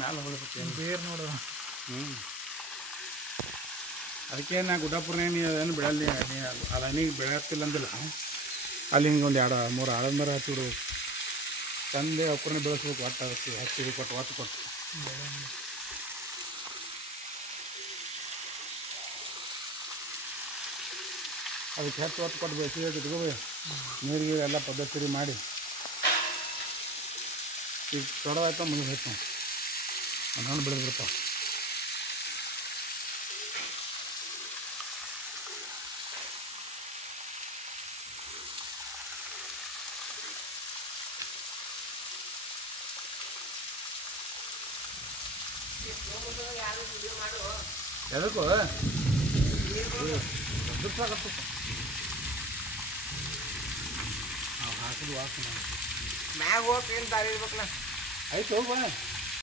ಮ್ಯಾಲೆ ಹೊಳಬೇಕು ಬೇರ್ ನೋಡು. ಅದಕ್ಕೆ ನಾ ಗುಡ್ಡಾಪುರನೇ ಏನು ಬೆಳೆಯಲ್ಲ ನೀ ಅಲನಿಗೆ ಬೆಳೆಯತ್ತಿಲ್ಲ ಅಂದಿಲ್ಲ ಅಲ್ಲಿ ಹಿಂಗೆ ಒಂದು 2-3 ಆಳದ ಮರ ಹಚ್ಚಿಬಿಡು ತಂದೆ ಅವ್ರನ್ನೇ ಬೆಳೆಸ್ಬೇಕು ಒಟ್ಟು ಅದಕ್ಕೆ ಹಚ್ಚಿಡಿ ಕೊಟ್ಟು ಒತ್ತು ಕೊಟ್ಟು ಅದಕ್ಕೆ ಹೆಚ್ಚು ಒತ್ತು ಕೊಟ್ಟು ಬೆಳೆಸಿ ಇಟ್ಕೋಬೇ ನೀರಿಗೆ ಎಲ್ಲ ಪದ್ಧತಿ ಮಾಡಿ ಈಗ ದೊಡ್ಡದಾಯ್ತು ಮುಂದೆ ಹೋಯ್ತು ಹಣ್ಣು ಬೆಳೆದು ಬಿಡ್ತಾವೆ. ಎದಕ್ಕೂ ದೊಡ್ಡದಾಗತ್ತ ನಾವು ಹಾಕಿದ್ವಿ ವಾಸನೆ ಮ್ಯಾಗ ಹೋಗಿ ಏನು ದಾರಿ ಇರ್ಬೇಕಲ್ಲ. ಆಯ್ತು ಹೋಗ